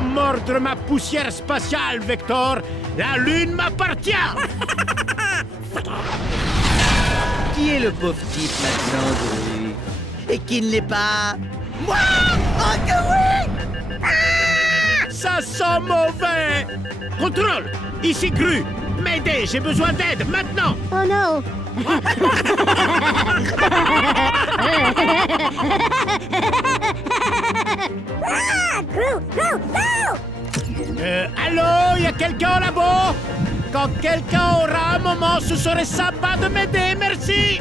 pas mordre ma poussière spatiale, Vector. La Lune m'appartient. Qui est le pauvre type maintenant, Gru? Et qui ne l'est pas? Moi! Oh que oui! Ça sent mauvais. Contrôle. Ici Gru. M'aider, j'ai besoin d'aide, maintenant. Oh non. Allô, y a quelqu'un là-bas? Quand quelqu'un aura un moment, ce serait sympa de m'aider, merci.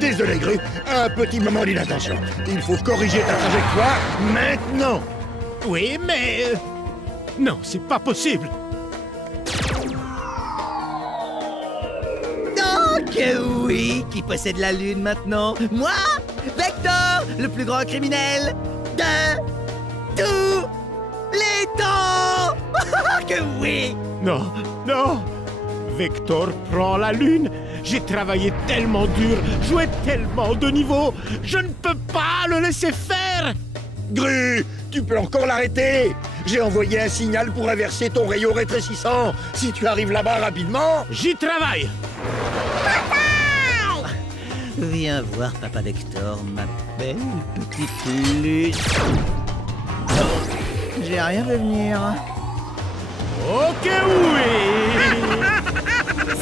Désolé, Gru. Un petit moment d'inattention. Il faut corriger ta trajectoire maintenant. Oui, mais... Non, c'est pas possible. Oh que oui! Qui possède la Lune maintenant? Moi? Vector, le plus grand criminel de tous les temps! Oh que oui! Non, non. Vector prend la Lune. J'ai travaillé tellement dur, joué tellement de niveaux. Je ne peux pas le laisser faire. Gru, tu peux encore l'arrêter. J'ai envoyé un signal pour inverser ton rayon rétrécissant. Si tu arrives là-bas rapidement... J'y travaille. Viens voir Papa Vector, ma belle petite Lune. J'ai rien vu venir. Ok, oui.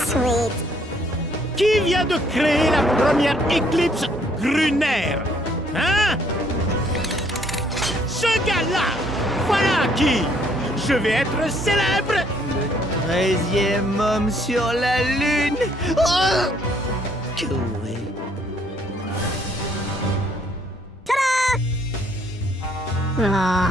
Sweet. Qui vient de créer la première éclipse lunaire? Hein? Ce gars-là! Voilà qui! Je vais être célèbre! Le 13e homme sur la Lune! Oh! Que oui! Ah.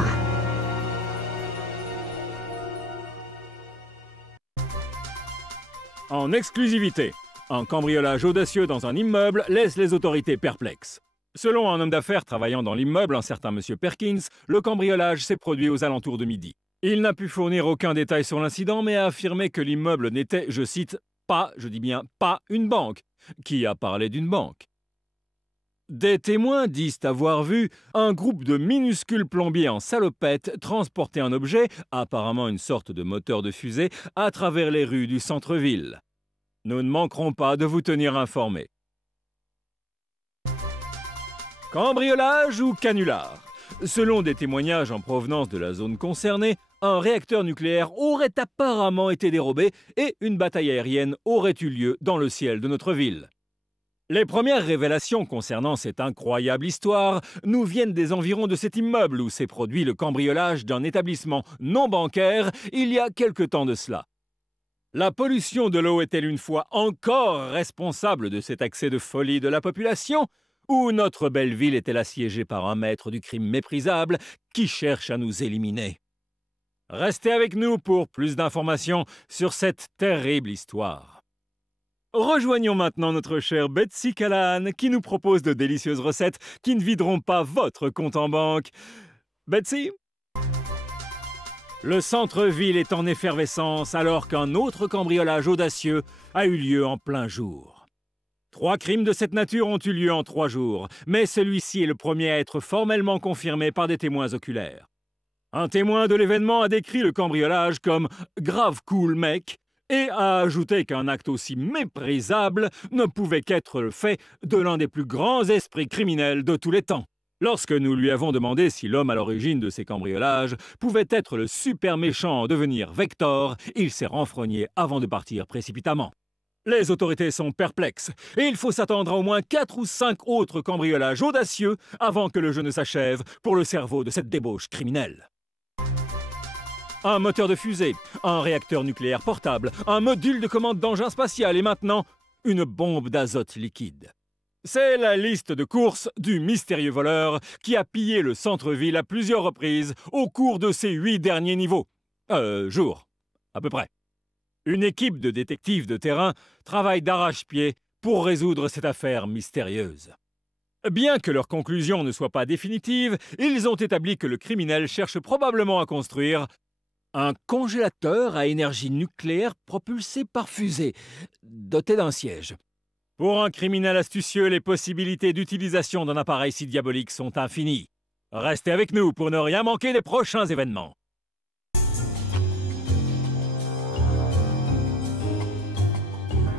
En exclusivité, un cambriolage audacieux dans un immeuble laisse les autorités perplexes. Selon un homme d'affaires travaillant dans l'immeuble, un certain monsieur Perkins, le cambriolage s'est produit aux alentours de midi. Il n'a pu fournir aucun détail sur l'incident, mais a affirmé que l'immeuble n'était, je cite, pas, je dis bien pas, une banque. Qui a parlé d'une banque? Des témoins disent avoir vu un groupe de minuscules plombiers en salopette transporter un objet, apparemment une sorte de moteur de fusée, à travers les rues du centre-ville. Nous ne manquerons pas de vous tenir informés. Cambriolage ou canular? Selon des témoignages en provenance de la zone concernée, un réacteur nucléaire aurait apparemment été dérobé et une bataille aérienne aurait eu lieu dans le ciel de notre ville. Les premières révélations concernant cette incroyable histoire nous viennent des environs de cet immeuble où s'est produit le cambriolage d'un établissement non bancaire il y a quelque temps de cela. La pollution de l'eau est-elle une fois encore responsable de cet accès de folie de la population? Ou notre belle ville est-elle assiégée par un maître du crime méprisable qui cherche à nous éliminer? Restez avec nous pour plus d'informations sur cette terrible histoire. Rejoignons maintenant notre chère Betsy Callahan qui nous propose de délicieuses recettes qui ne videront pas votre compte en banque. Betsy? Le centre-ville est en effervescence alors qu'un autre cambriolage audacieux a eu lieu en plein jour. 3 crimes de cette nature ont eu lieu en 3 jours, mais celui-ci est le premier à être formellement confirmé par des témoins oculaires. Un témoin de l'événement a décrit le cambriolage comme « grave cool, mec », et a ajouté qu'un acte aussi méprisable ne pouvait qu'être le fait de l'un des plus grands esprits criminels de tous les temps. Lorsque nous lui avons demandé si l'homme à l'origine de ces cambriolages pouvait être le super méchant en devenir Vector, il s'est renfrogné avant de partir précipitamment. Les autorités sont perplexes et il faut s'attendre à au moins 4 ou 5 autres cambriolages audacieux avant que le jeu ne s'achève pour le cerveau de cette débauche criminelle. Un moteur de fusée, un réacteur nucléaire portable, un module de commande d'engin spatial et maintenant, une bombe d'azote liquide. C'est la liste de courses du mystérieux voleur qui a pillé le centre-ville à plusieurs reprises au cours de ces 8 derniers niveaux. Jours, à peu près. Une équipe de détectives de terrain travaille d'arrache-pied pour résoudre cette affaire mystérieuse. Bien que leur conclusion ne soit pas définitive, ils ont établi que le criminel cherche probablement à construire un congélateur à énergie nucléaire propulsé par fusée, doté d'un siège. Pour un criminel astucieux, les possibilités d'utilisation d'un appareil si diabolique sont infinies. Restez avec nous pour ne rien manquer des prochains événements.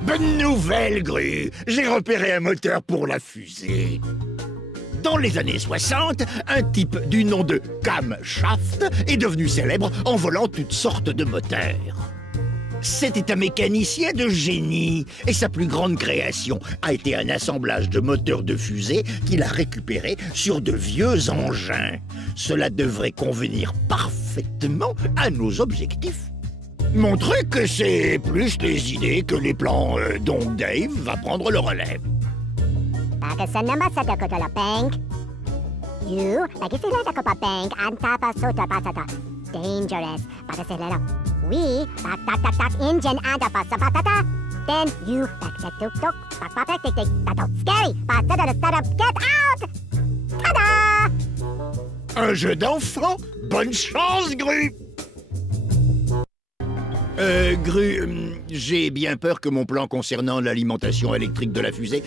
Bonne nouvelle, Gru! J'ai repéré un moteur pour la fusée. Dans les années 60, un type du nom de Camshaft est devenu célèbre en volant toutes sortes de moteurs. C'était un mécanicien de génie, et sa plus grande création a été un assemblage de moteurs de fusée qu'il a récupéré sur de vieux engins. Cela devrait convenir parfaitement à nos objectifs. Mon truc, c'est plus les idées que les plans, donc Dave va prendre le relais. Dangerous. We engine and then you scary. Get out! Tada! Un jeu d'enfant? Bonne chance, Gru! Gru, j'ai bien peur que mon plan concernant l'alimentation électrique de la fusée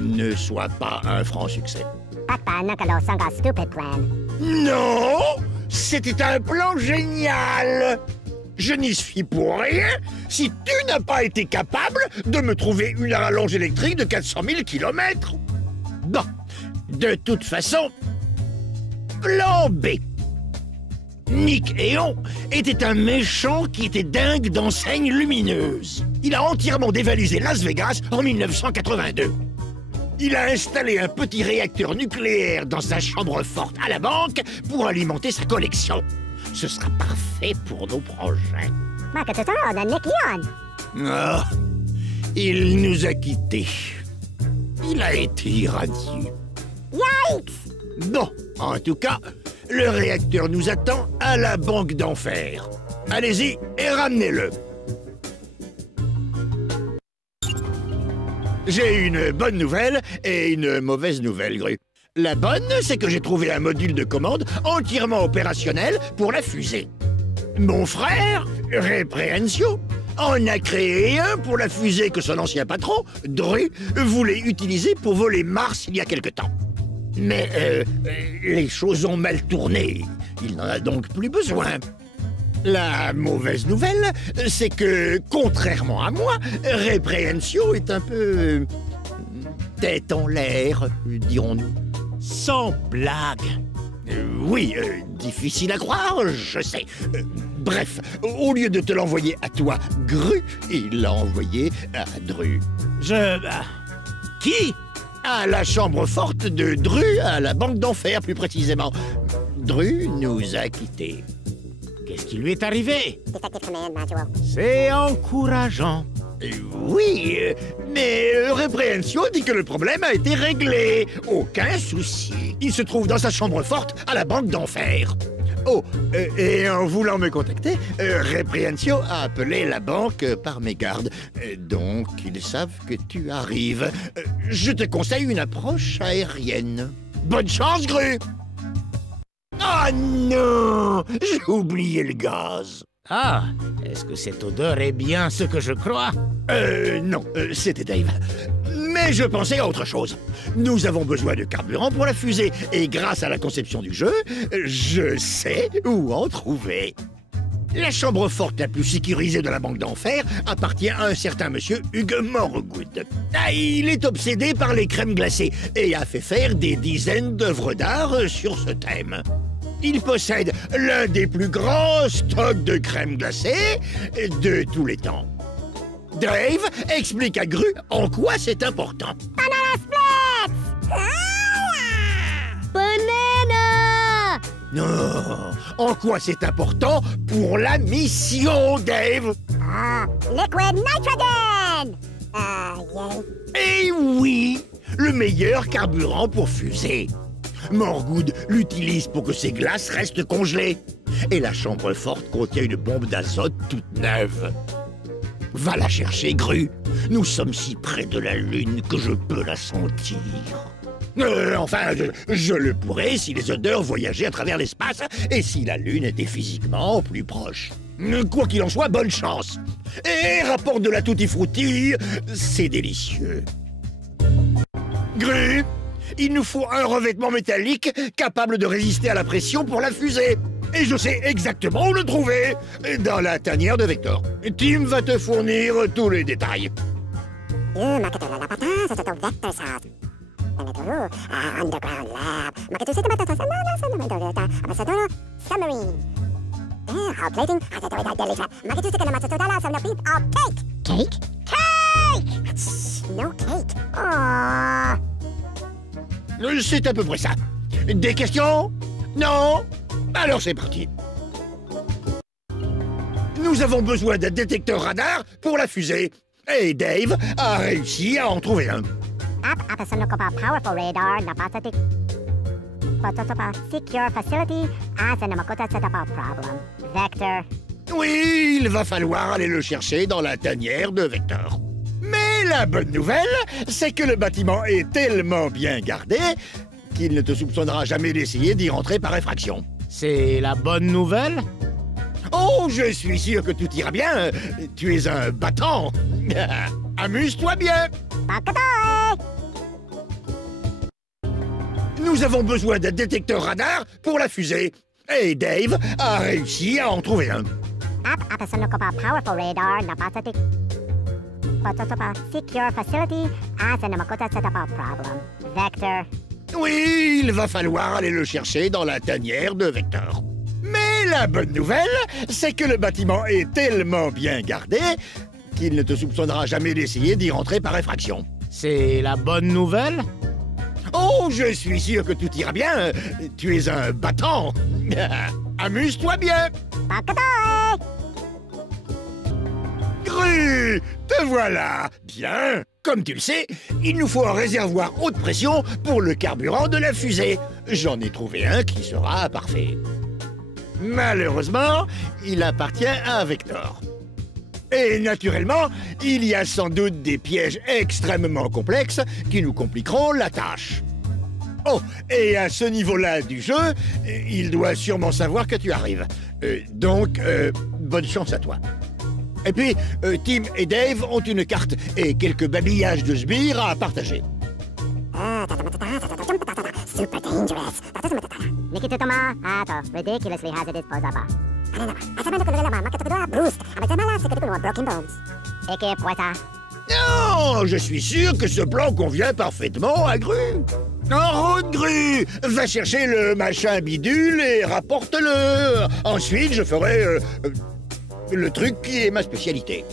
ne soit pas un franc succès. Stupid plan. Non! C'était un plan génial! Je n'y suis pour rien si tu n'as pas été capable de me trouver une rallonge électrique de 400 000 km. Bon, de toute façon, plan B. Nick Eon était un méchant qui était dingue d'enseignes lumineuses. Il a entièrement dévalisé Las Vegas en 1982. Il a installé un petit réacteur nucléaire dans sa chambre forte à la banque pour alimenter sa collection. Ce sera parfait pour nos projets. Ah, il nous a quittés. Il a été irradié. Yikes! Bon, en tout cas, le réacteur nous attend à la banque d'enfer. Allez-y et ramenez-le. J'ai une bonne nouvelle et une mauvaise nouvelle, Gru. La bonne, c'est que j'ai trouvé un module de commande entièrement opérationnel pour la fusée. Mon frère, Reprehensio, en a créé un pour la fusée que son ancien patron, Dru, voulait utiliser pour voler Mars il y a quelque temps. Mais les choses ont mal tourné. Il n'en a donc plus besoin. La mauvaise nouvelle, c'est que, contrairement à moi, Reprehensio est un peu... tête en l'air, dirons-nous. Sans blague. Oui, difficile à croire, je sais. Bref, au lieu de te l'envoyer à toi, Gru, il l'a envoyé à Dru. Qui? À la chambre forte de Dru, à la banque d'enfer plus précisément. Dru nous a quittés. Qu'est-ce qui lui est arrivé? Detective Command Module. C'est encourageant. Oui, mais Reprehensio dit que le problème a été réglé. Aucun souci. Il se trouve dans sa chambre forte à la banque d'enfer. Oh, et en voulant me contacter, Reprehensio a appelé la banque par mégarde. Donc, ils savent que tu arrives. Je te conseille une approche aérienne. Bonne chance, Gru! Ah non! J'ai oublié le gaz. Ah, est-ce que cette odeur est bien ce que je crois? Non, c'était Dave. Mais je pensais à autre chose. Nous avons besoin de carburant pour la fusée, et grâce à la conception du jeu, je sais où en trouver. La chambre forte la plus sécurisée de la banque d'enfer appartient à un certain monsieur Hugues Morgood. Ah, il est obsédé par les crèmes glacées et a fait faire des dizaines d'œuvres d'art sur ce thème. Il possède l'un des plus grands stocks de crème glacée de tous les temps. Dave explique à Gru en quoi c'est important. Banana splits! Banana! Non, en quoi c'est important pour la mission, Dave? Liquid nitrogen! Yay. Eh oui, le meilleur carburant pour fusée. Morgood l'utilise pour que ses glaces restent congelées. Et la chambre forte contient une bombe d'azote toute neuve. Va la chercher, Gru. Nous sommes si près de la Lune que je peux la sentir. Enfin, je le pourrais si les odeurs voyageaient à travers l'espace et si la Lune était physiquement plus proche. Quoi qu'il en soit, bonne chance. Et rapporte de la tutti frutti, c'est délicieux. Gru, il nous faut un revêtement métallique capable de résister à la pression pour la fusée. Et je sais exactement où le trouver, dans la tanière de Vector. Tim va te fournir tous les détails. Underground lab. Submarine. Plating. Cake? Cake! No cake. Oh. C'est à peu près ça. Des questions? Non? Alors c'est parti. Nous avons besoin d'un détecteur radar pour la fusée. Et Dave a réussi à en trouver un. Powerful radar. Secure facility. Problem. Vector. Oui, il va falloir aller le chercher dans la tanière de Vector. Mais la bonne nouvelle, c'est que le bâtiment est tellement bien gardé qu'il ne te soupçonnera jamais d'essayer d'y rentrer par effraction. C'est la bonne nouvelle? Oh, je suis sûr que tout ira bien. Tu es un battant. Amuse-toi bien. Nous avons besoin d'un détecteur radar pour la fusée. Et Dave a réussi à en trouver un. Powerful radar. Secure facility. Problem. Vector. Oui, il va falloir aller le chercher dans la tanière de Vector. Mais la bonne nouvelle, c'est que le bâtiment est tellement bien gardé qu'il ne te soupçonnera jamais d'essayer d'y rentrer par effraction. C'est la bonne nouvelle? Oh, je suis sûr que tout ira bien. Tu es un battant. Amuse-toi bien. Gru, te voilà. Bien. Comme tu le sais, il nous faut un réservoir haute pression pour le carburant de la fusée. J'en ai trouvé un qui sera parfait. Malheureusement, il appartient à Vector. Et naturellement, il y a sans doute des pièges extrêmement complexes qui nous compliqueront la tâche. Oh, et à ce niveau-là du jeu, il doit sûrement savoir que tu arrives. Donc, bonne chance à toi. Et puis, Tim et Dave ont une carte et quelques babillages de sbires à partager. Super dangerous. Nikitutama, ridiculously hazardous posaba. Boost. Broken bones. Non, je suis sûr que ce plan convient parfaitement à Gru. En route, Gru. Va chercher le machin bidule et rapporte-le. Ensuite, je ferai le truc qui est ma spécialité.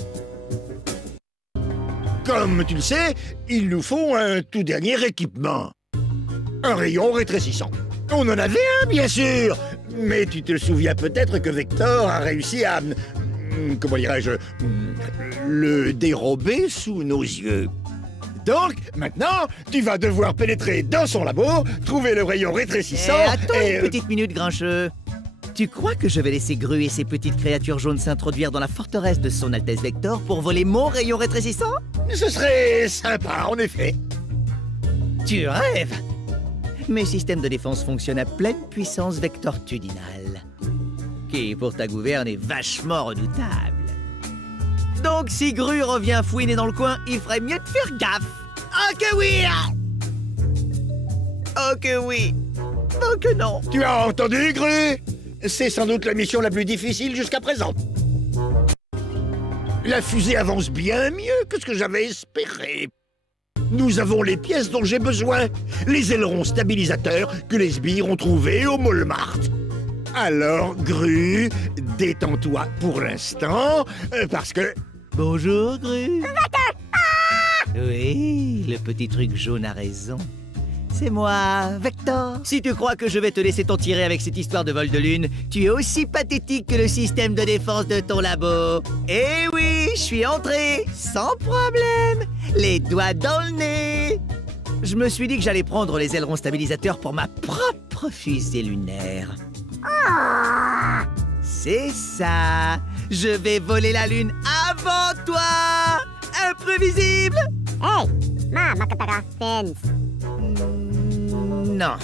Comme tu le sais, il nous faut un tout dernier équipement. Un rayon rétrécissant. On en avait un, bien sûr. Mais tu te souviens peut-être que Vector a réussi à... comment dirais-je... le dérober sous nos yeux. Donc, maintenant, tu vas devoir pénétrer dans son labo, trouver le rayon rétrécissant attends une petite minute, Grincheux. Tu crois que je vais laisser Gru et ses petites créatures jaunes s'introduire dans la forteresse de son Altesse Vector pour voler mon rayon rétrécissant? Ce serait sympa, en effet. Tu rêves. Mes systèmes de défense fonctionnent à pleine puissance vectortudinale, qui, pour ta gouverne, est vachement redoutable. Donc, si Gru revient fouiner dans le coin, il ferait mieux de faire gaffe. Oh que oui! Oh que oui! Oh que non! Tu as entendu, Gru? C'est sans doute la mission la plus difficile jusqu'à présent. La fusée avance bien mieux que ce que j'avais espéré. Nous avons les pièces dont j'ai besoin. Les ailerons stabilisateurs que les sbires ont trouvés au Mollmart. Alors, Gru, détends-toi pour l'instant, parce que... Bonjour, Gru. Oui, le petit truc jaune a raison. C'est moi, Vector. Si tu crois que je vais te laisser t'en tirer avec cette histoire de vol de lune, tu es aussi pathétique que le système de défense de ton labo. Eh oui, je suis entré, sans problème, les doigts dans le nez. Je me suis dit que j'allais prendre les ailerons stabilisateurs pour ma propre fusée lunaire. C'est ça. Je vais voler la lune avant toi. Imprévisible. Hey, ma makatara fins. Non,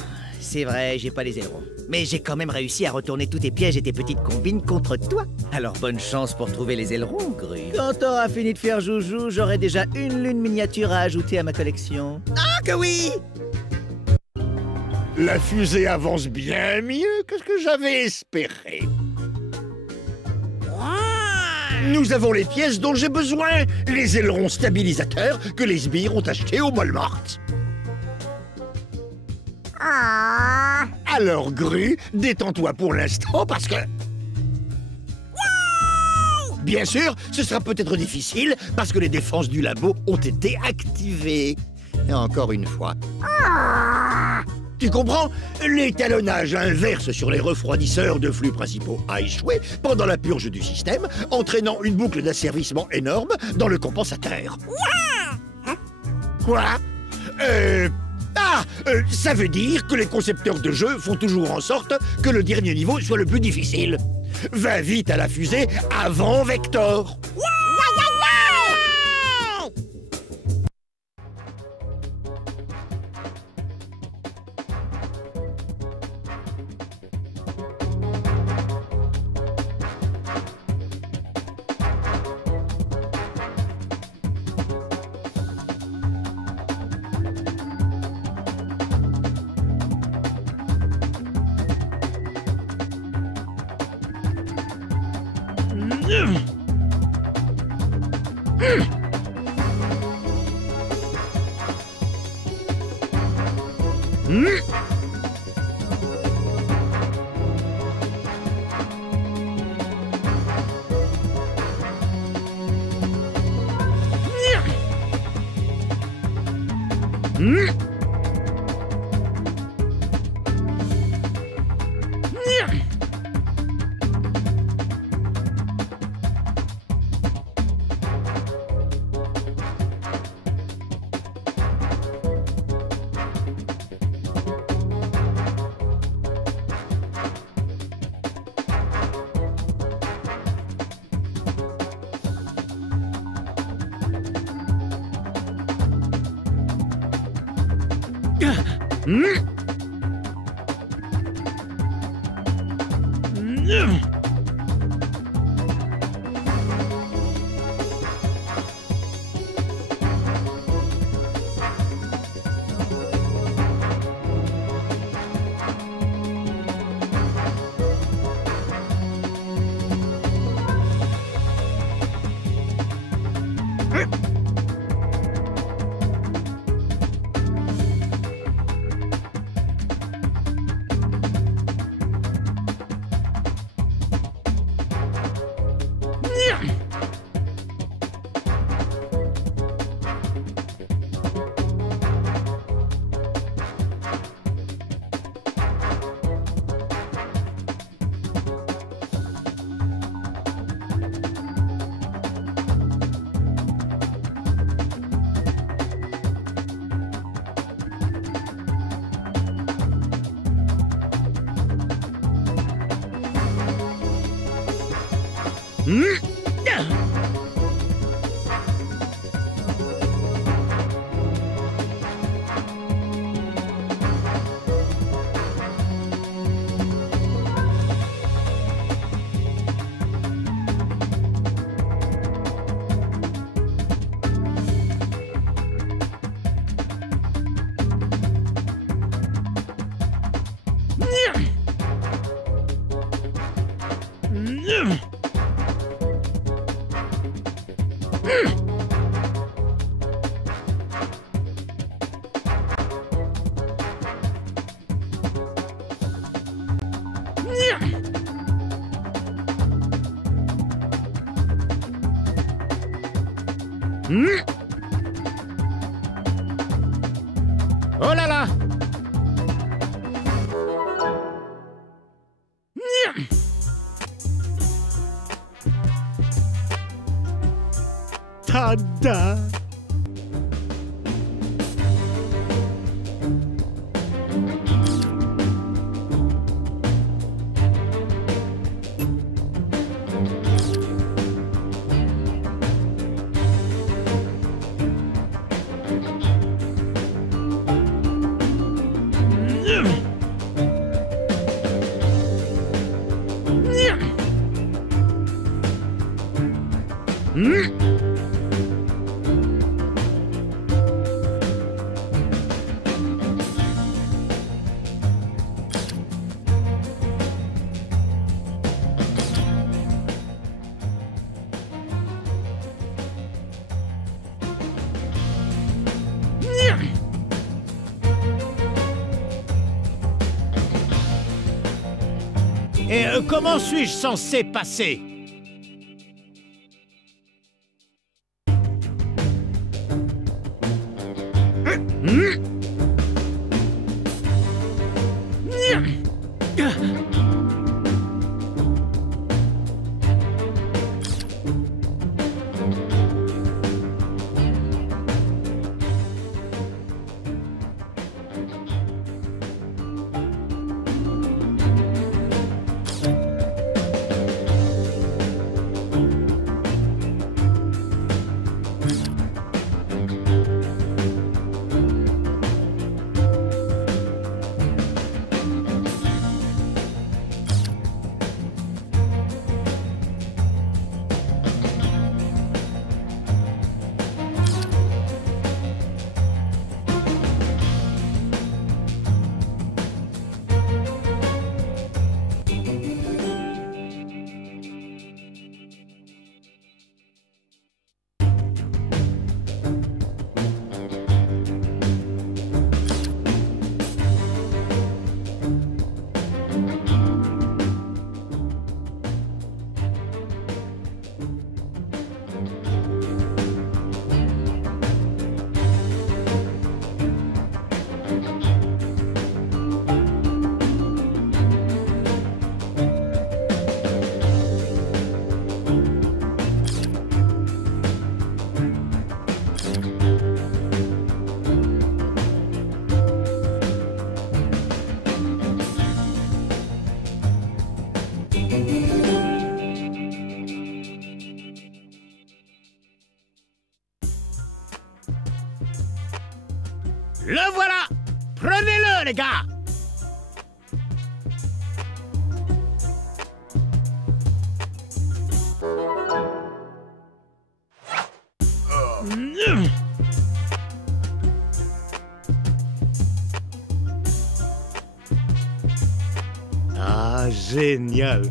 c'est vrai, j'ai pas les ailerons. Mais j'ai quand même réussi à retourner tous tes pièges et tes petites combines contre toi. Alors bonne chance pour trouver les ailerons, Gru. Quand t'auras fini de faire joujou, j'aurai déjà une lune miniature à ajouter à ma collection. Ah que oui! La fusée avance bien mieux que ce que j'avais espéré. Nous avons les pièces dont j'ai besoin, les ailerons stabilisateurs que les sbires ont achetés au Walmart. Ah. Alors, Gru, détends-toi pour l'instant parce que... Bien sûr, ce sera peut-être difficile parce que les défenses du labo ont été activées. Et encore une fois... Tu comprends? L'étalonnage inverse sur les refroidisseurs de flux principaux a échoué pendant la purge du système, entraînant une boucle d'asservissement énorme dans le compensateur. Quoi? Ça veut dire que les concepteurs de jeux font toujours en sorte que le dernier niveau soit le plus difficile. Va vite à la fusée avant Vector. Oh là là! Tada! Et comment suis-je censé passer? Le voilà! Prenez-le, les gars! Ah, génial!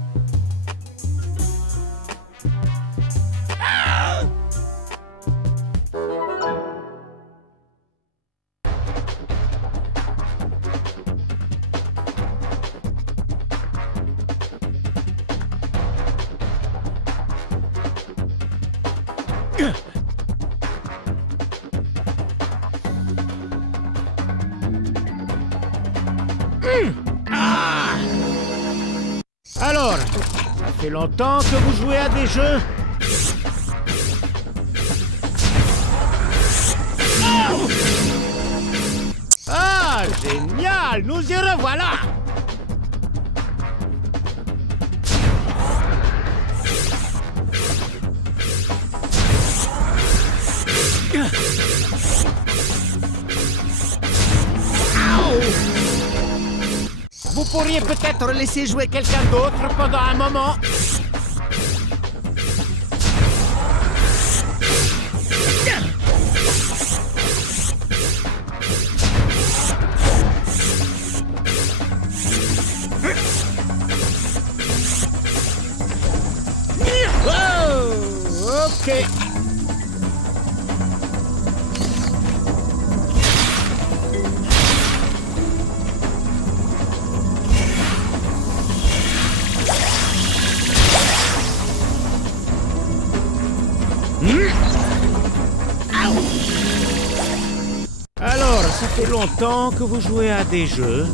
Alors, ça fait longtemps que vous jouez à des jeux? Ah, génial! Nous y revoilà! Vous pourriez peut-être laisser jouer quelqu'un d'autre pendant un moment? Oh, ok. Alors, ça fait longtemps que vous jouez à des jeux?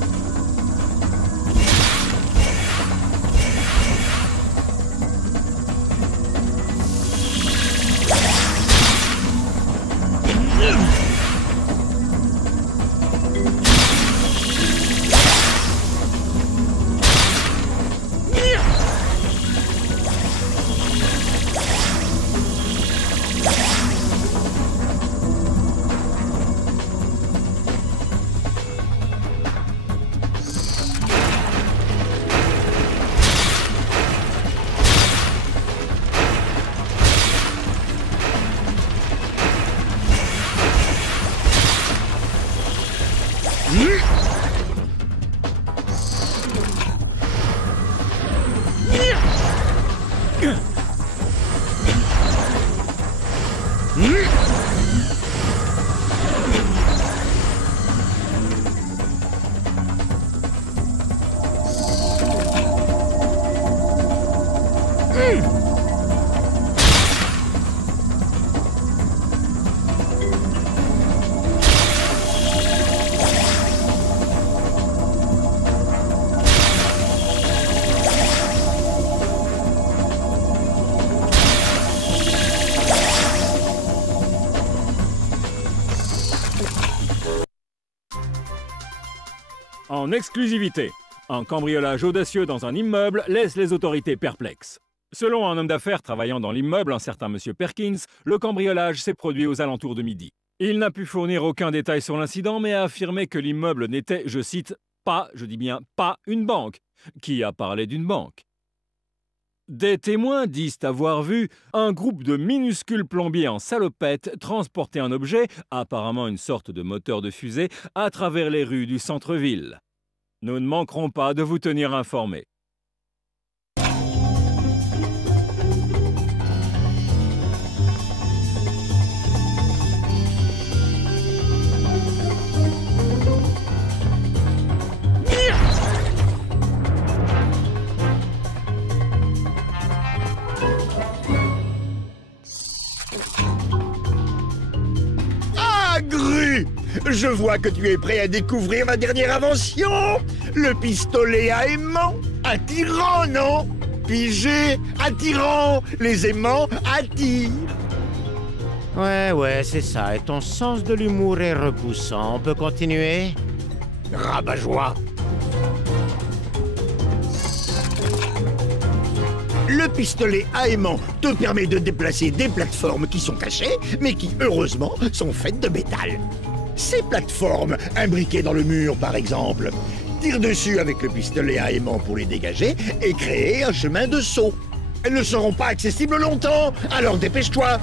En exclusivité, un cambriolage audacieux dans un immeuble laisse les autorités perplexes. Selon un homme d'affaires travaillant dans l'immeuble, un certain monsieur Perkins, le cambriolage s'est produit aux alentours de midi. Il n'a pu fournir aucun détail sur l'incident, mais a affirmé que l'immeuble n'était, je cite, pas, je dis bien pas, une banque. Qui a parlé d'une banque? Des témoins disent avoir vu un groupe de minuscules plombiers en salopette transporter un objet, apparemment une sorte de moteur de fusée, à travers les rues du centre-ville. Nous ne manquerons pas de vous tenir informés. Gru! Je vois que tu es prêt à découvrir ma dernière invention! Le pistolet à aimant! Attirant, non? Pigé, attirant! Les aimants attirent! Ouais, c'est ça. Et ton sens de l'humour est repoussant. On peut continuer? Rabat-joie! Le pistolet à aimant te permet de déplacer des plateformes qui sont cachées, mais qui, heureusement, sont faites de métal. Ces plateformes, imbriquées dans le mur par exemple, tire dessus avec le pistolet à aimant pour les dégager et créer un chemin de saut. Elles ne seront pas accessibles longtemps, alors dépêche-toi!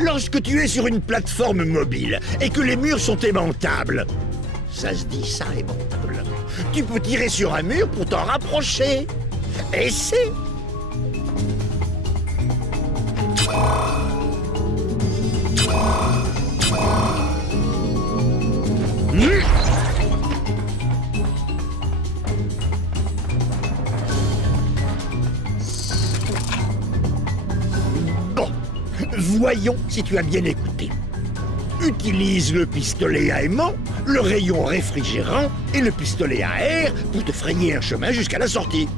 Lorsque tu es sur une plateforme mobile et que les murs sont aimantables, ça se dit ça, aimantable, tu peux tirer sur un mur pour t'en rapprocher. Essaie! Bon, voyons si tu as bien écouté. Utilise le pistolet à aimant, le rayon réfrigérant et le pistolet à air pour te frayer un chemin jusqu'à la sortie.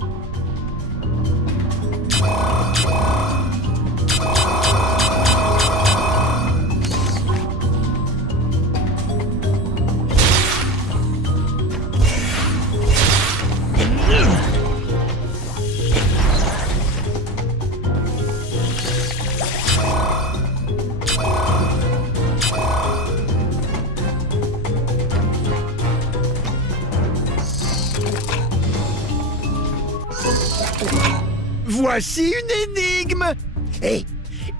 Voici une énigme! Hé,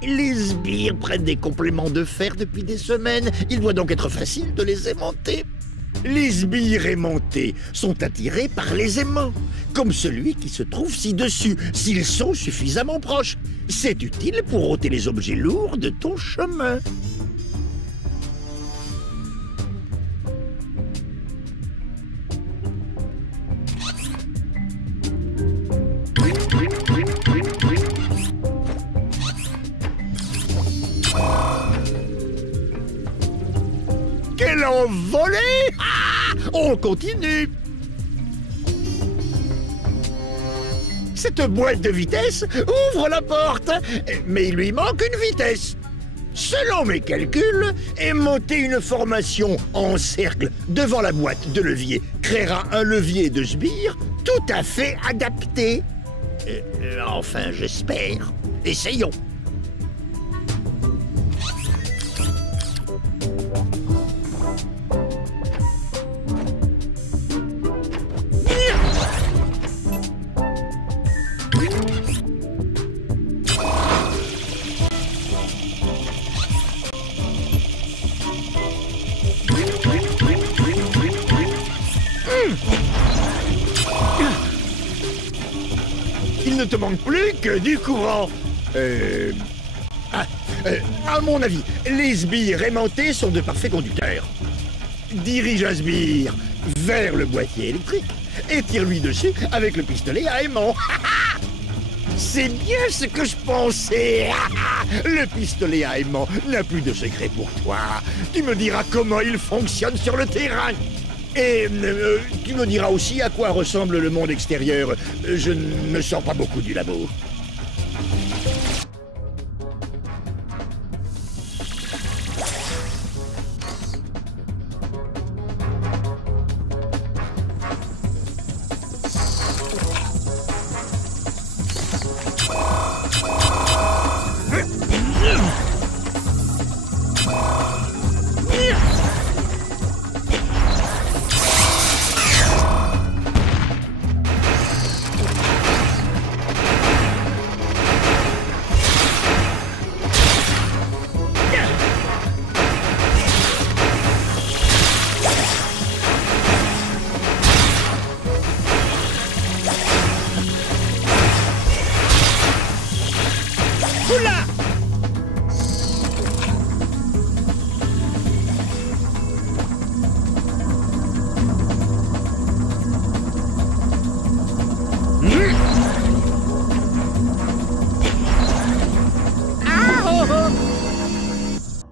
les sbires prennent des compléments de fer depuis des semaines. Il doit donc être facile de les aimanter. Les sbires aimantés sont attirés par les aimants, comme celui qui se trouve ci-dessus, s'ils sont suffisamment proches. C'est utile pour ôter les objets lourds de ton chemin. Quel envolé! Ah! On continue! Cette boîte de vitesse ouvre la porte, mais il lui manque une vitesse. Selon mes calculs, aimanter une formation en cercle devant la boîte de levier créera un levier de sbire tout à fait adapté. Enfin, j'espère. Essayons. Il ne te manque plus que du courant. À mon avis, les sbires aimantés sont de parfaits conducteurs. dirige un sbire vers le boîtier électrique et tire-lui dessus avec le pistolet à aimant. C'est bien ce que je pensais. Le pistolet à aimant n'a plus de secret pour toi. Tu me diras comment il fonctionne sur le terrain. Et tu me diras aussi à quoi ressemble le monde extérieur. Je ne me sors pas beaucoup du labo.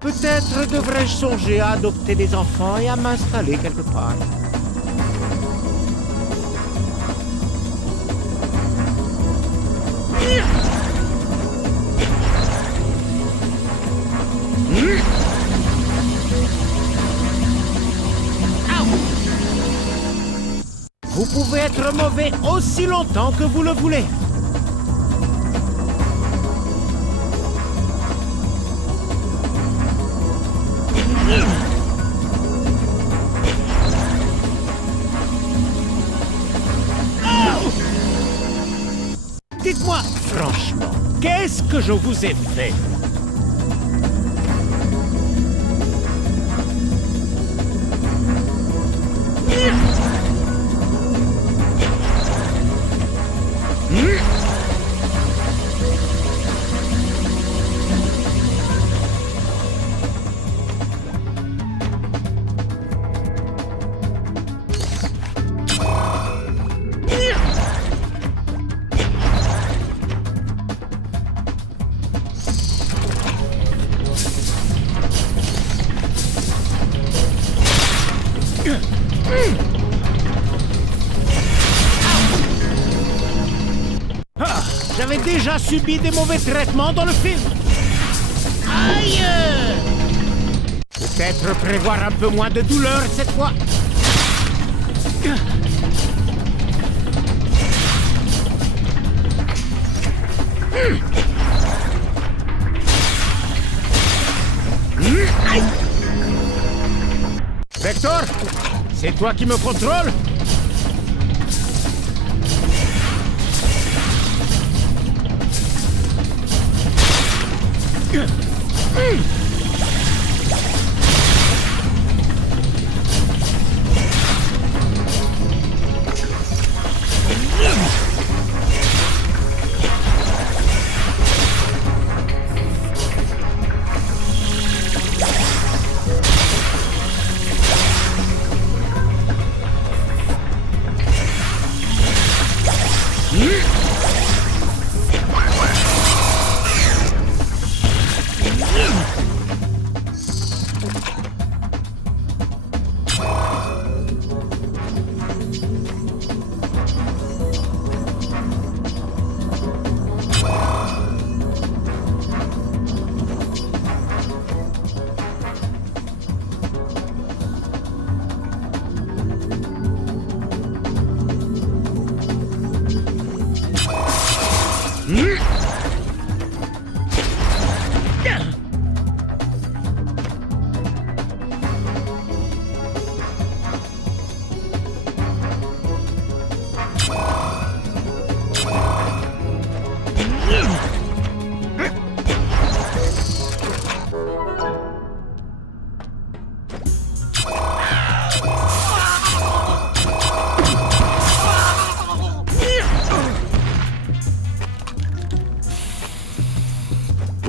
Peut-être devrais-je songer à adopter des enfants et à m'installer quelque part. Vous pouvez être mauvais aussi longtemps que vous le voulez. Dites-moi franchement, qu'est-ce que je vous ai fait? J'avais déjà subi des mauvais traitements dans le film. Aïe! Peut-être prévoir un peu moins de douleur cette fois. Aïe! Vector, c'est toi qui me contrôles?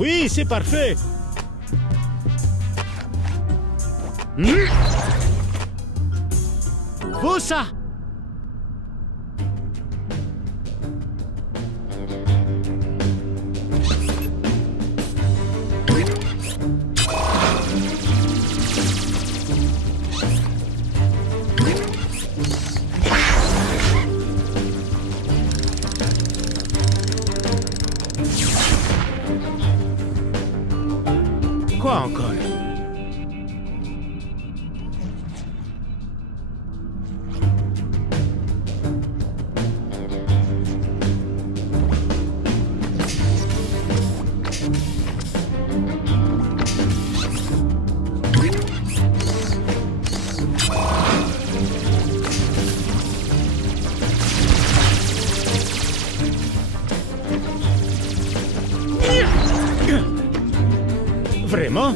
Oui, c'est parfait. Bravo, ça! Quoi encore? Vraiment?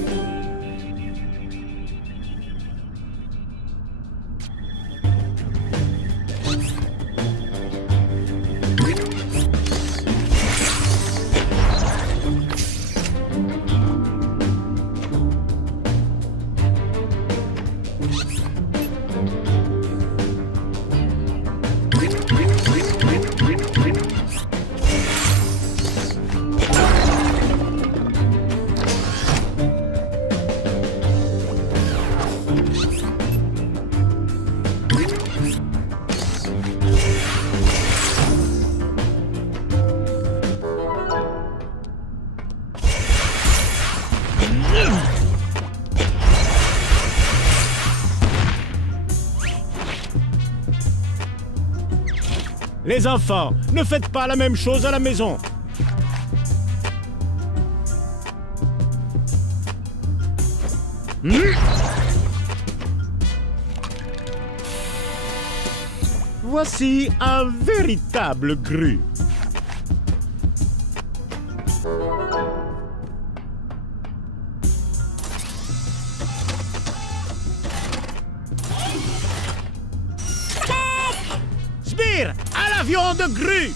Les enfants, ne faites pas la même chose à la maison. Voici un véritable grue. Sbire, à la viande grue!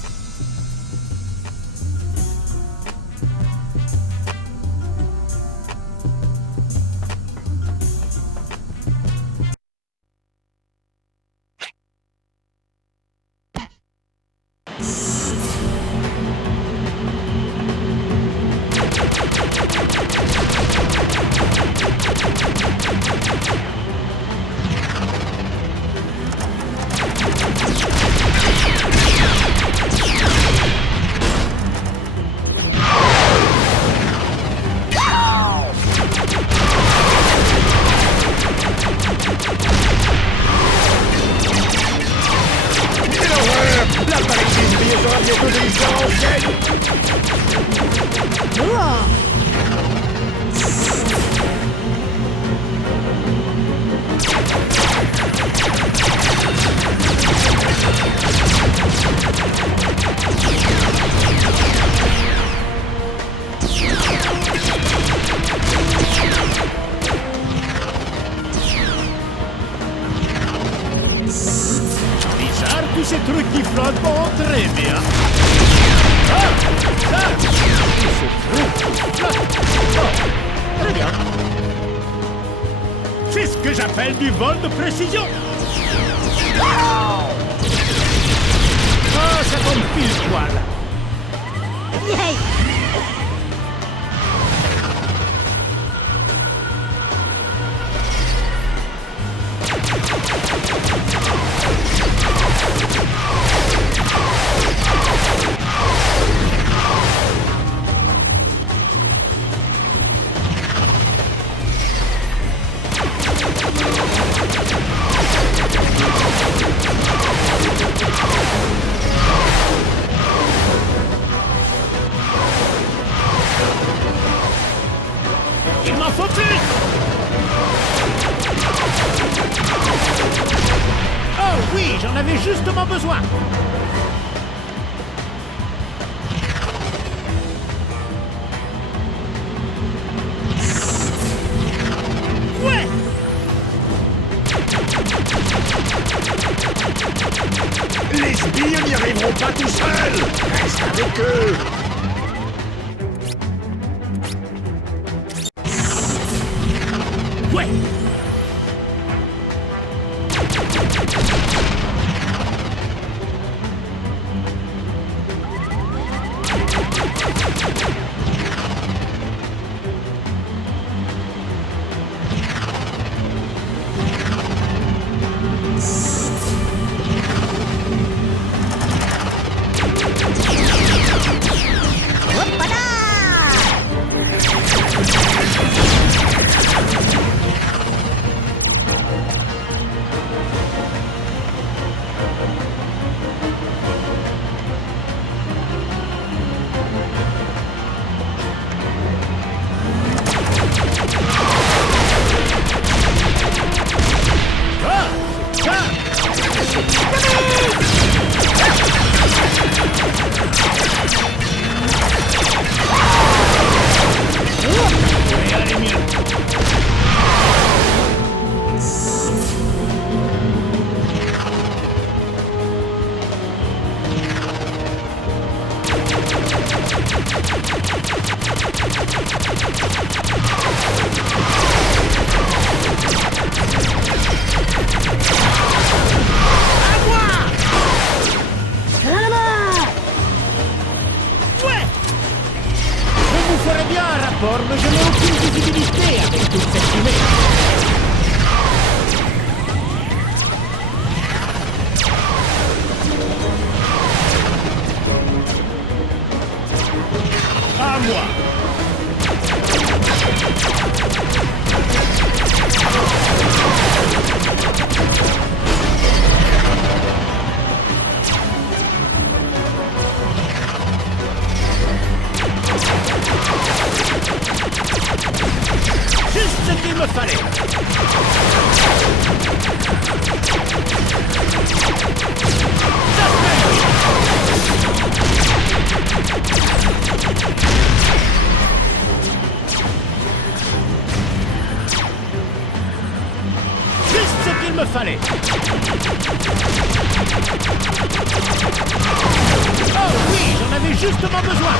Bizarre tous ces trucs qui flottent vont très bien. Ah, ça, tous ces trucs qui flottent. Oh, très bien. C'est ce que j'appelle du vol de précision. Oh, ça tombe pile poil. Il m'en faut plus! Oh oui, j'en avais justement besoin! Ouais! Les sbires n'y arriveront pas tout seuls! Reste avec eux! Ouais! J'aimerais bien un rapport, mais je n'ai aucune visibilité avec toute cette fumée. À moi. Juste ce qu'il me fallait. Juste ce qu'il me fallait. Oh oui, j'en avais justement besoin.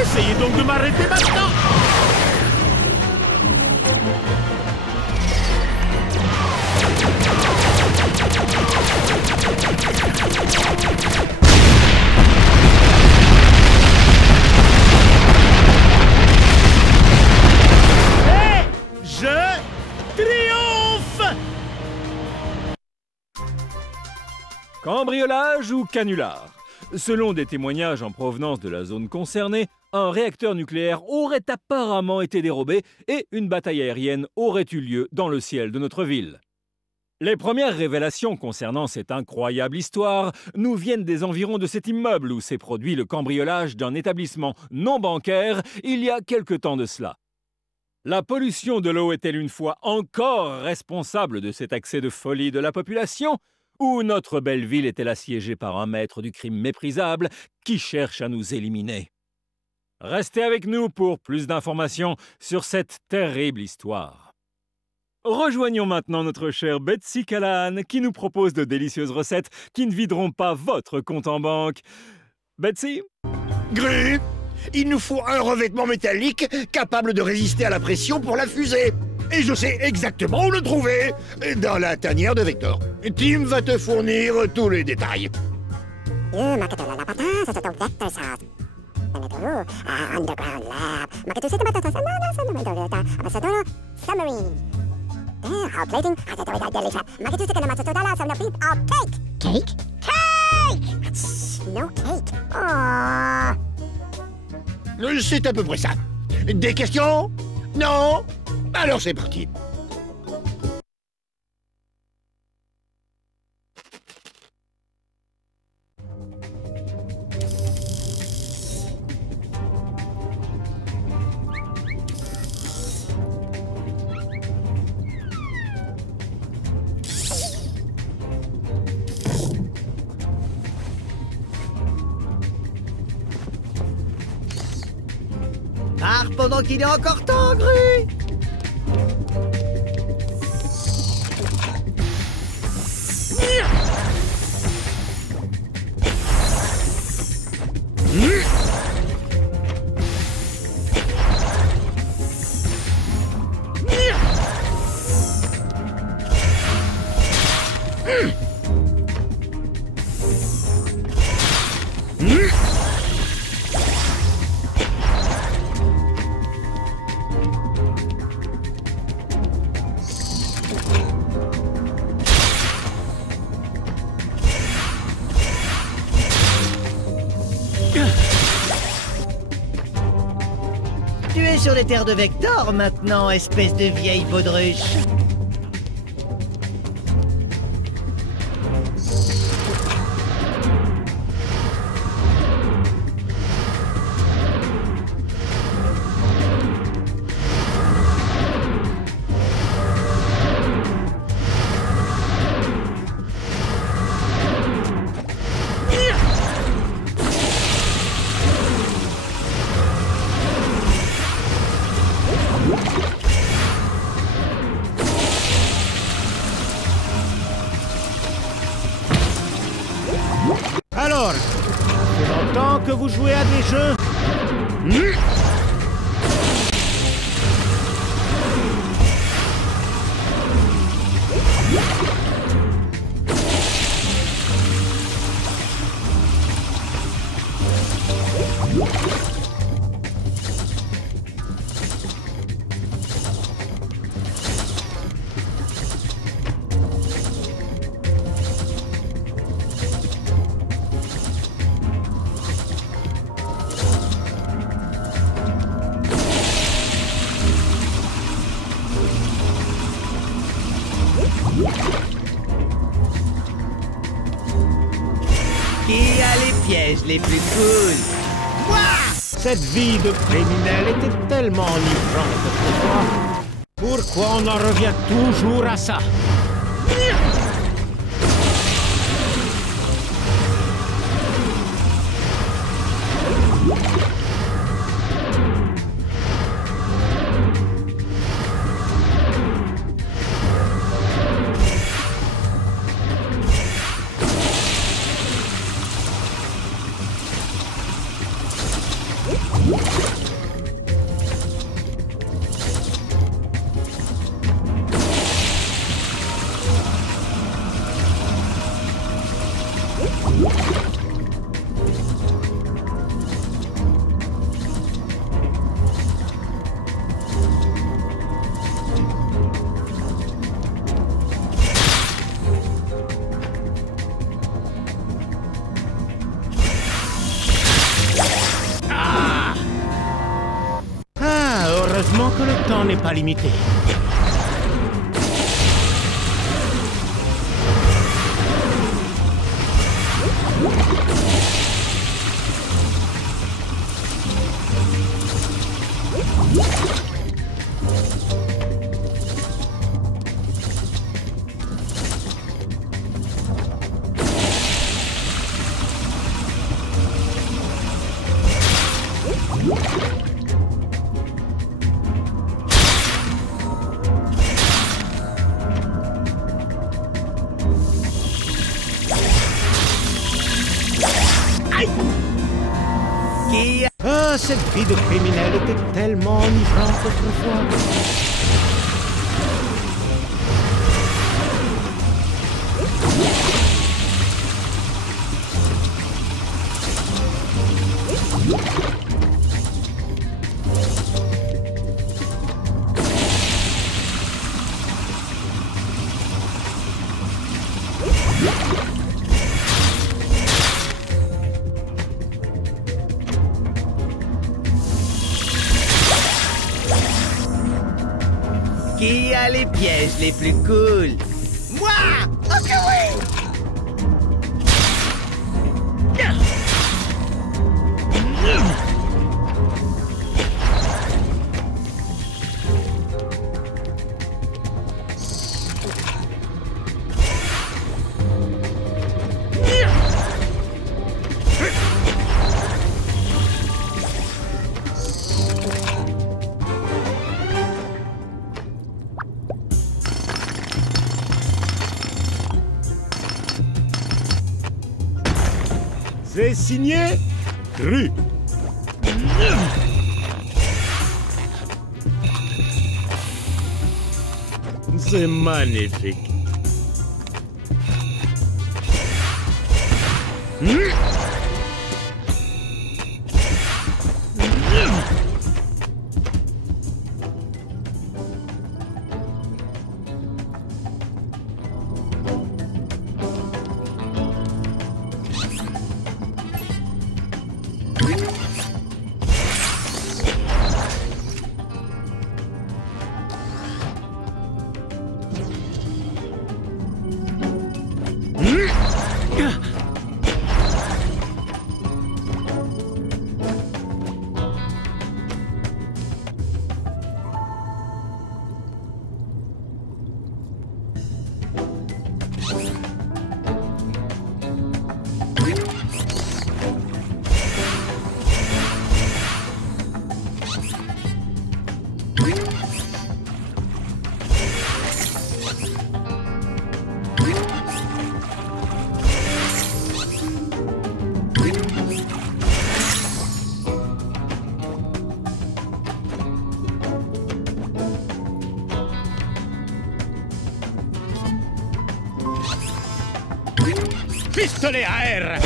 Essayez donc de m'arrêter maintenant. Et je triomphe. Cambriolage ou canular? Selon des témoignages en provenance de la zone concernée, un réacteur nucléaire aurait apparemment été dérobé et une bataille aérienne aurait eu lieu dans le ciel de notre ville. Les premières révélations concernant cette incroyable histoire nous viennent des environs de cet immeuble où s'est produit le cambriolage d'un établissement non bancaire il y a quelque temps de cela. La pollution de l'eau est-elle une fois encore responsable de cet accès de folie de la population ? Ou notre belle ville est-elle assiégée par un maître du crime méprisable qui cherche à nous éliminer? Restez avec nous pour plus d'informations sur cette terrible histoire. Rejoignons maintenant notre chère Betsy Callahan qui nous propose de délicieuses recettes qui ne videront pas votre compte en banque. Betsy? Gru, il nous faut un revêtement métallique capable de résister à la pression pour la fusée. Et je sais exactement où le trouver, dans la tanière de Vector. Tim va te fournir tous les détails. Cake? Cake! No cake. Oh. C'est à peu près ça. Des questions? Non? Alors c'est parti. Pars pendant qu'il est encore temps, Gru. Tu es sur les terres de Vector maintenant, espèce de vieille baudruche. Alors, c'est longtemps que vous jouez à des jeux? Qui a les pièges les plus cool? Moi! Cette vie de criminel était tellement enivrante autrefois. Pourquoi on en revient toujours à ça? Heureusement que le temps n'est pas limité. Qui a... Ah, cette vie de criminel était tellement enivrante autrefois. Qui a les pièges les plus cool? Moi! Oh que oui! C'est signé Cru. C'est magnifique. Pistolet à air!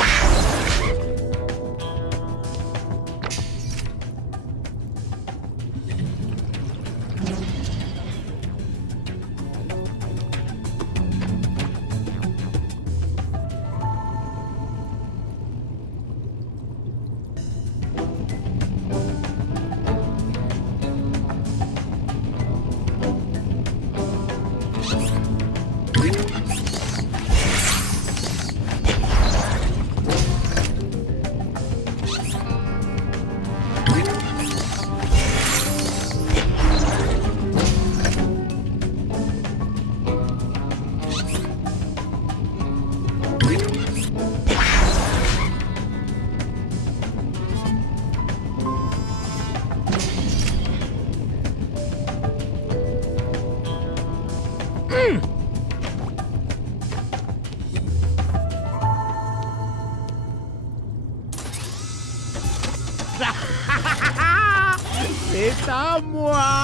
C'est à moi.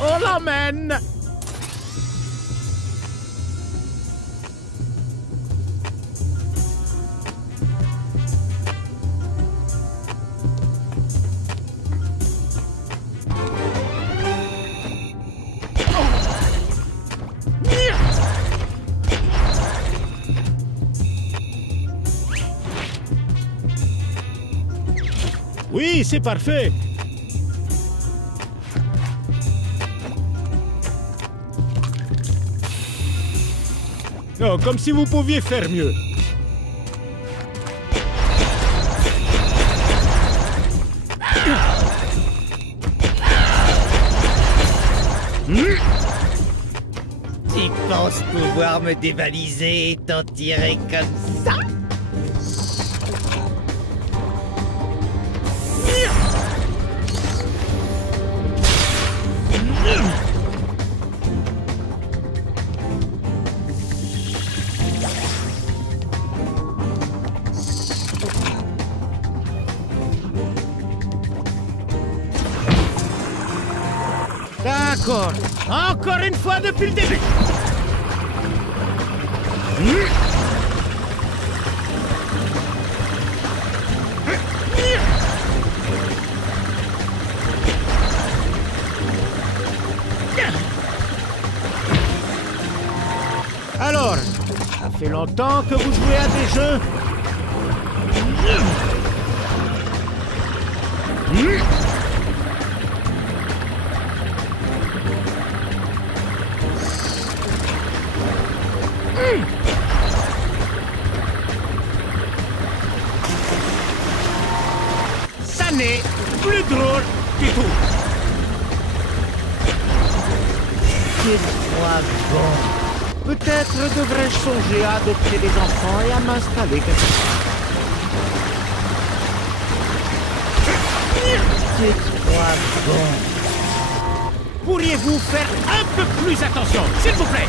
On l'emmène. Oui, c'est parfait. Non, comme si vous pouviez faire mieux. Tu penses pouvoir me dévaliser et t'en tirer comme ça? D'accord. Encore une fois depuis le début. Alors, ça fait longtemps que vous jouez à des jeux? Ça n'est plus drôle du tout. C'est trop bon. Peut-être devrais-je songer à adopter des enfants et à m'installer quelque part. C'est trop bon. Pourriez-vous faire un peu plus attention, s'il vous plaît?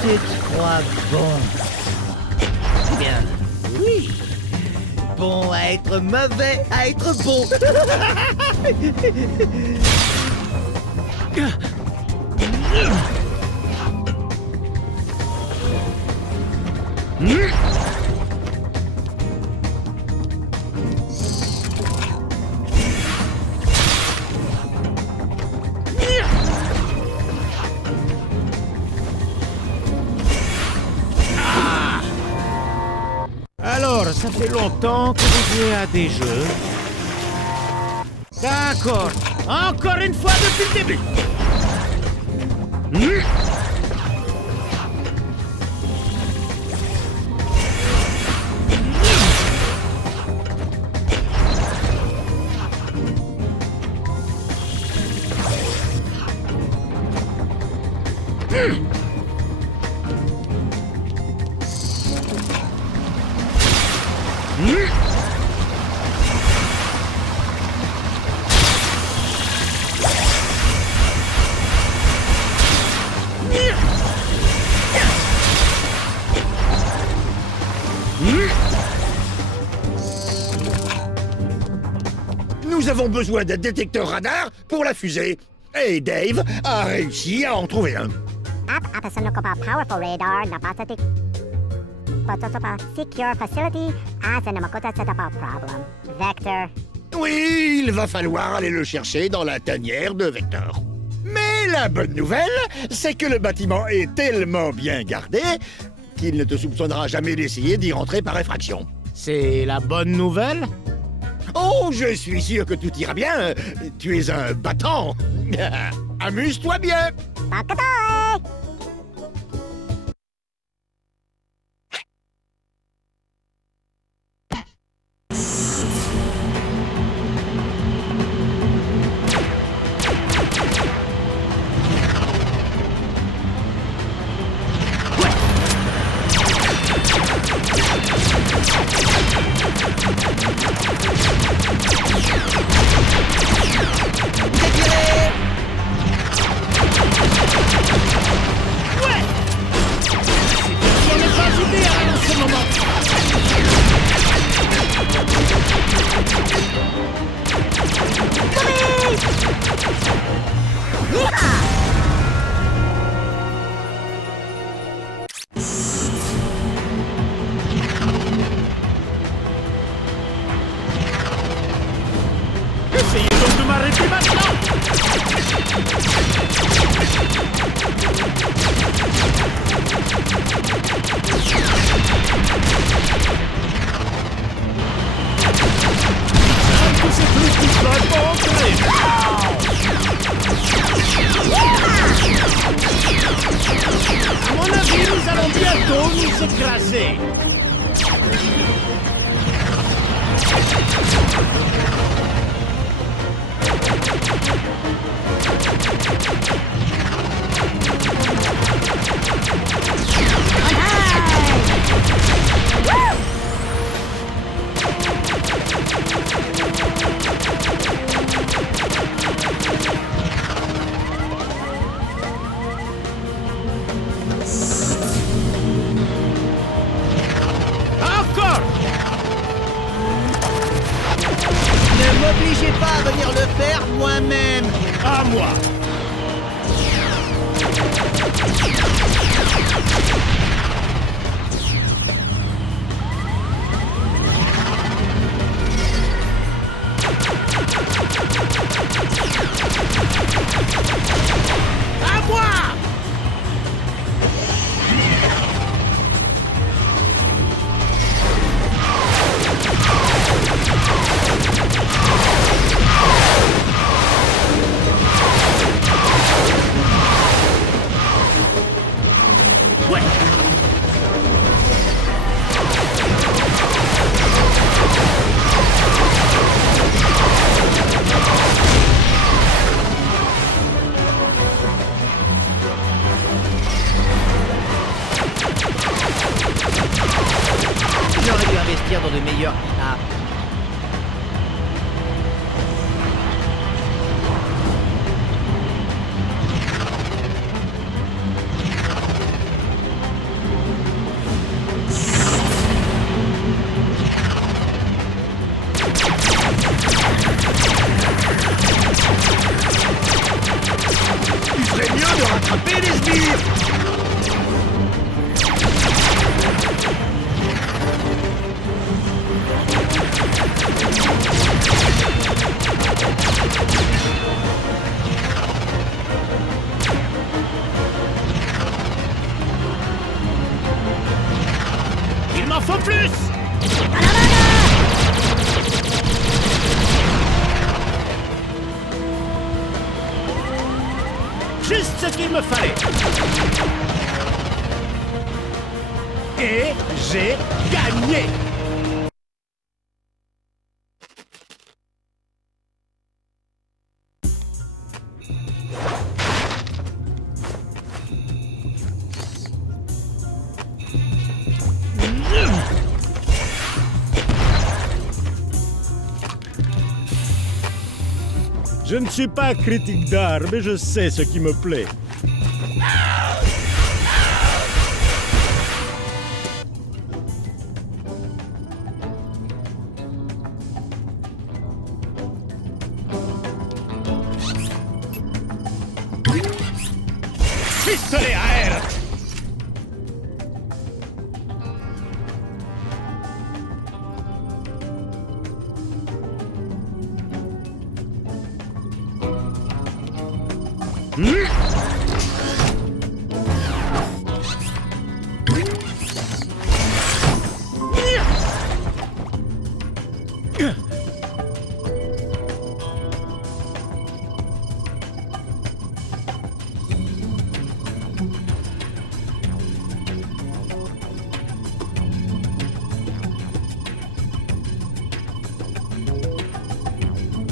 C'est trop bon. Bien. Oui. Bon à être mauvais, à être bon. Alors, ça fait longtemps que vous jouez à des jeux. D'accord. Encore une fois depuis le début. Nous avons besoin d'un détecteur radar pour la fusée. Et Dave a réussi à en trouver un. Powerful radar, napasati. Secure facility, as in Makoto set up a problem. Vector. Oui, il va falloir aller le chercher dans la tanière de Vector. Mais la bonne nouvelle, c'est que le bâtiment est tellement bien gardé qu'il ne te soupçonnera jamais d'essayer d'y rentrer par effraction. C'est la bonne nouvelle? Oh, je suis sûr que tout ira bien. Tu es un battant. Amuse-toi bien. Bakadai! Dave! Essayez donc de m'arrêter maintenant! Tous ces trucs qui se veulent pas entrer! À mon avis, nous allons bientôt nous écraser! Encore! Ne m'obligez pas à venir le faire moi-même. À moi! À moi! Ouais! J'aurais dû investir dans de meilleurs IA. Il serait mieux de rattraper les sbires. Il m'en faut plus! Juste ce qu'il me fallait! Et j'ai gagné! Je ne suis pas critique d'art, mais je sais ce qui me plaît. Pistolet à air!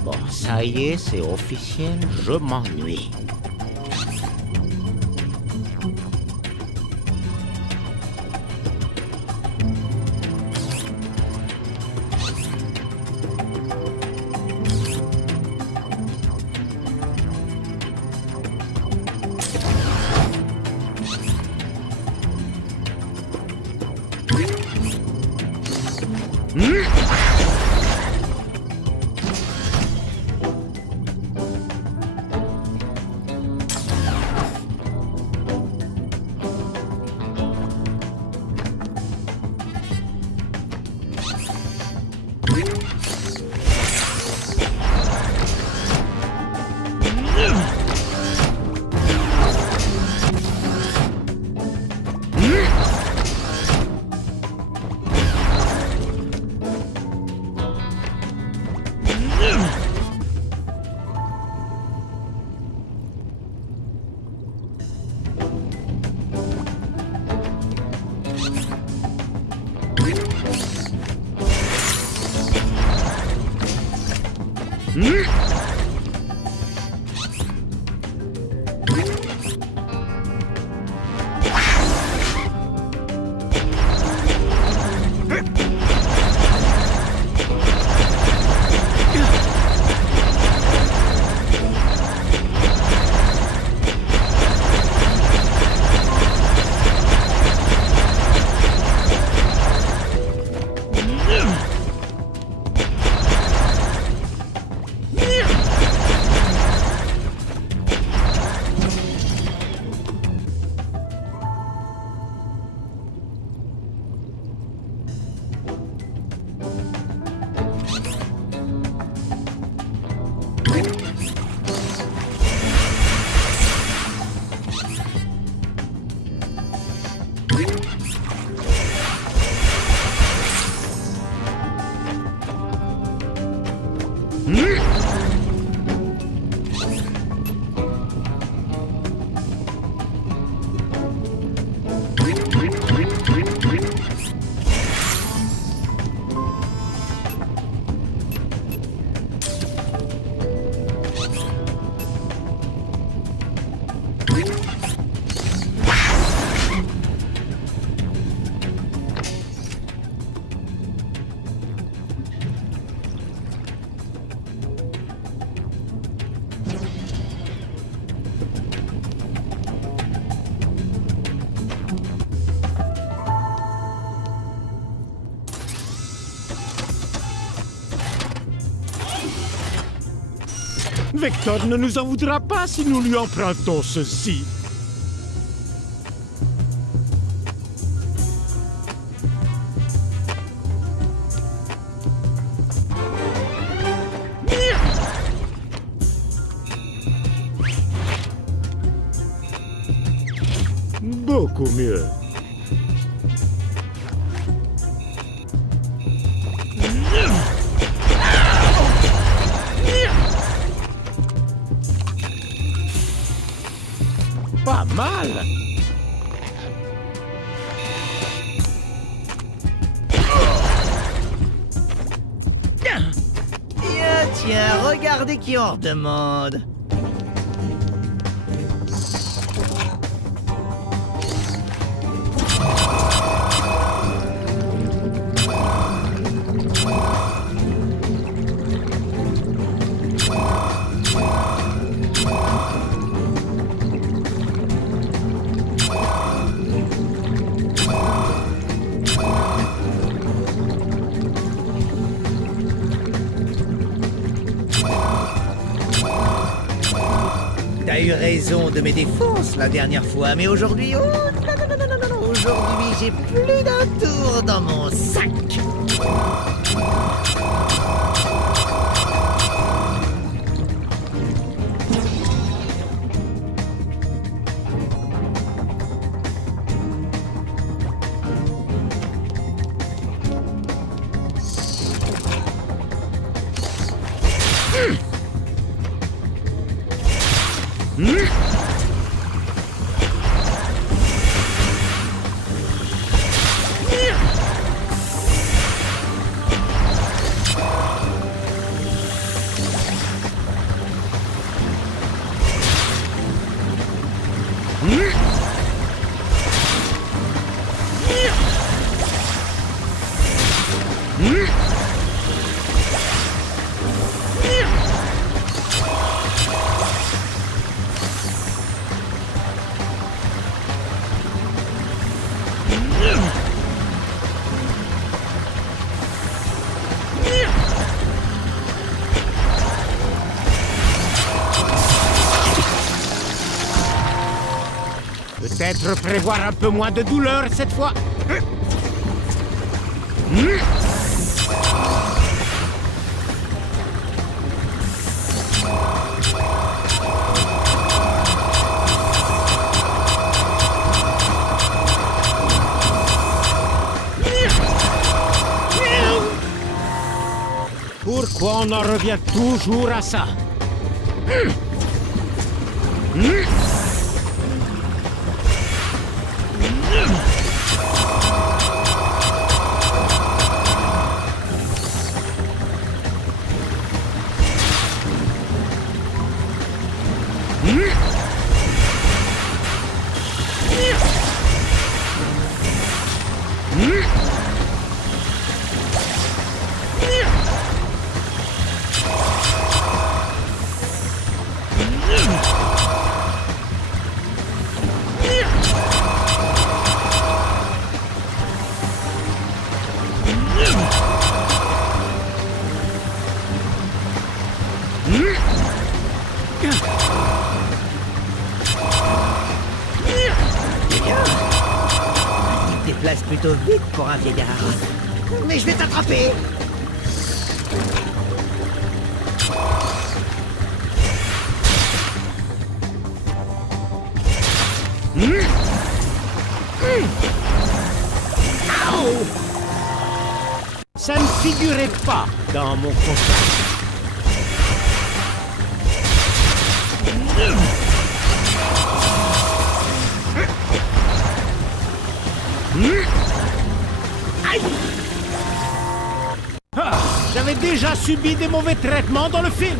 Bon, ça y est, c'est officiel, je m'ennuie. Vector ne nous en voudra pas si nous lui empruntons ceci. Beaucoup mieux. Pas mal. Tiens, regardez qui en redemande. T'as eu raison de mes défenses la dernière fois, mais aujourd'hui, oh, non, aujourd'hui j'ai plus d'un tour dans mon sac. Peut-être prévoir un peu moins de douleur cette fois. Pourquoi on en revient toujours à ça? Tu te déplaces plutôt vite pour un vieillard. Mais je vais t'attraper. Ça ne figurait pas dans mon contrat. Aïe! Ah, j'avais déjà subi des mauvais traitements dans le film.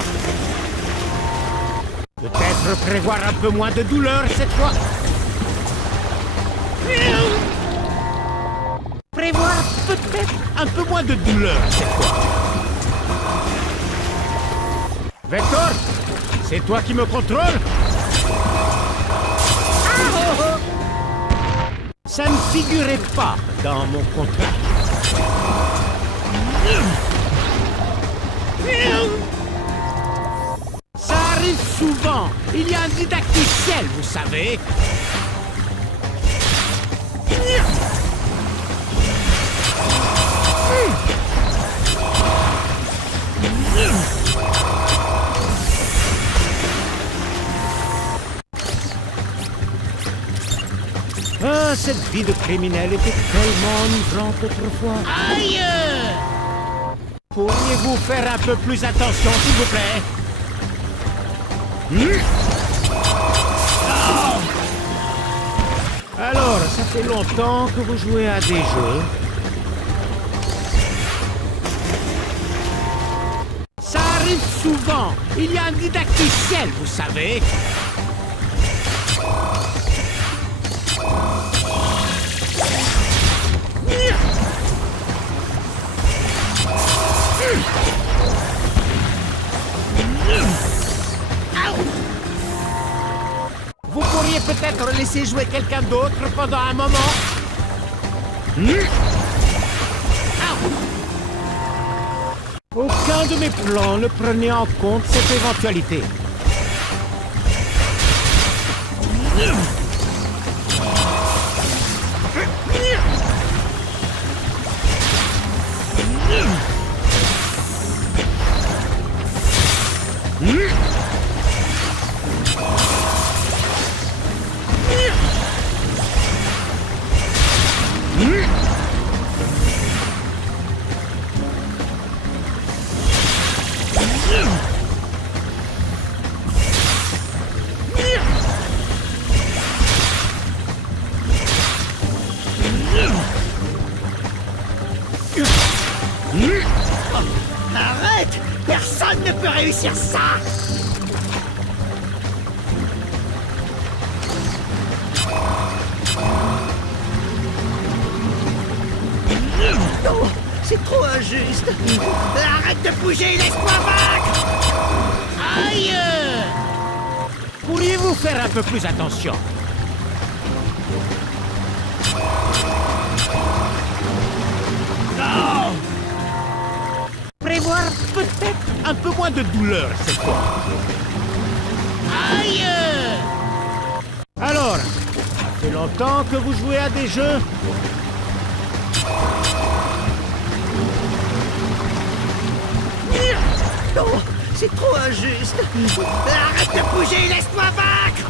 Peut-être prévoir un peu moins de douleur cette fois. Prévoir peut-être un peu moins de douleur cette fois. Vector, c'est toi qui me contrôles? Ça ne figurait pas dans mon contrat. Ça arrive souvent. Il y a un didacticiel, vous savez. Ah, cette vie de criminel était tellement enivrante autrefois. Aïe! Pourriez-vous faire un peu plus attention, s'il vous plaît? Alors, ça fait longtemps que vous jouez à des jeux. Ça arrive souvent. Il y a un didacticiel, vous savez. Vous pourriez peut-être laisser jouer quelqu'un d'autre pendant un moment. Aucun de mes plans ne prenait en compte cette éventualité. Arrête! Personne ne peut réussir ça! Non, c'est trop injuste! Arrête de bouger, laisse-moi vaincre! Aïe! Pourriez-vous faire un peu plus attention? Non! Prévoir peut-être un peu moins de douleur cette fois. Aïe! Alors, ça fait longtemps que vous jouez à des jeux? Non, c'est trop injuste! Arrête de bouger, laisse-moi vaincre!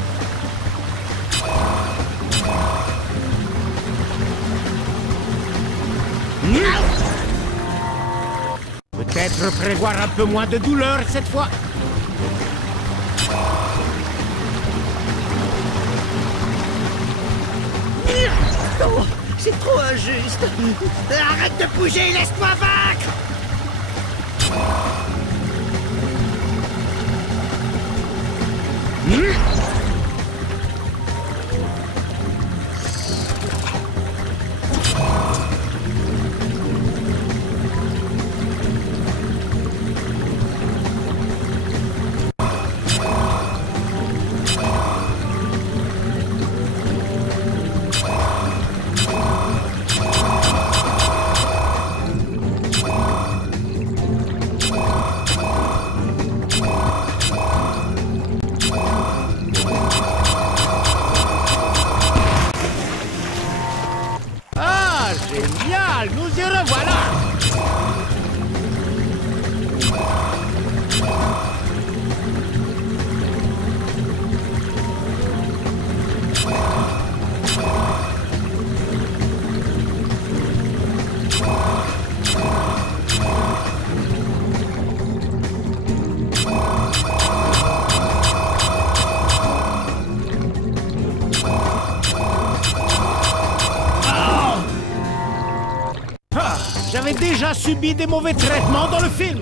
Peut-être prévoir un peu moins de douleur cette fois. Non, c'est trop injuste! Arrête de bouger, laisse-moi vaincre! subi des mauvais traitements dans le film.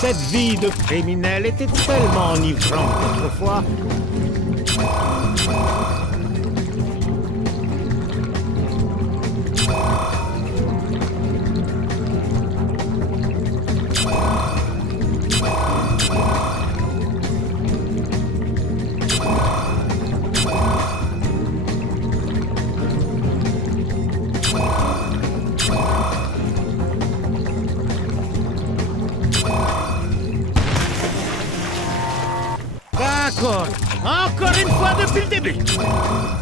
Cette vie de criminel était tellement enivrante autrefois. D'accord. Encore une fois depuis le début.